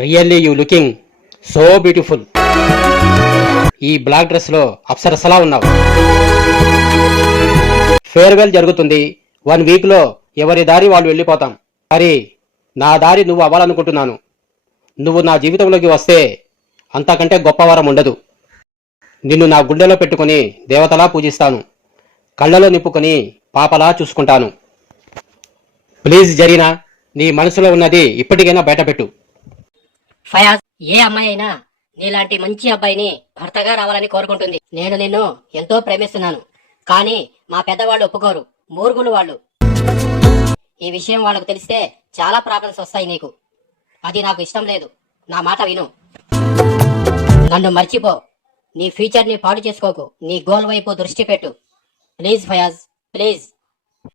Really you looking so beautiful ఈ black డ్రెస్లో అప్సరసలా ఉన్నావు. ఫేర్వెల్ జరుగుతుంది. వన్ వీక్లో ఎవరి దారి వాళ్ళు వెళ్ళిపోతాం. మరి నా దారి నువ్వు అవ్వాలనుకుంటున్నాను. నువ్వు నా జీవితంలోకి వస్తే అంతకంటే గొప్ప వరం ఉండదు. నిన్ను నా గుండెలో పెట్టుకుని దేవతలా పూజిస్తాను. కళ్ళలో నిప్పుకొని పాపలా చూసుకుంటాను. ప్లీజ్ జరీనా నీ మనసులో ఉన్నది ఇప్పటికైనా బయటపెట్టు. ఫయాజ్ ఏ అమ్మాయి అయినా నీలాంటి మంచి అబ్బాయిని భర్తగా రావాలని కోరుకుంటుంది. నేను నిన్ను ఎంతో ప్రేమిస్తున్నాను. కానీ మా పెద్దవాళ్ళు ఒప్పుకోరు. మూర్గులు వాళ్ళు. ఈ విషయం వాళ్ళకు తెలిస్తే చాలా ప్రాబ్లమ్స్ వస్తాయి నీకు. అది నాకు ఇష్టం లేదు. నా మాట విను. నన్ను మర్చిపో. నీ ఫ్యూచర్ని పాడు చేసుకోకు. నీ గోల్ వైపు దృష్టి పెట్టు. Please Fayaz please.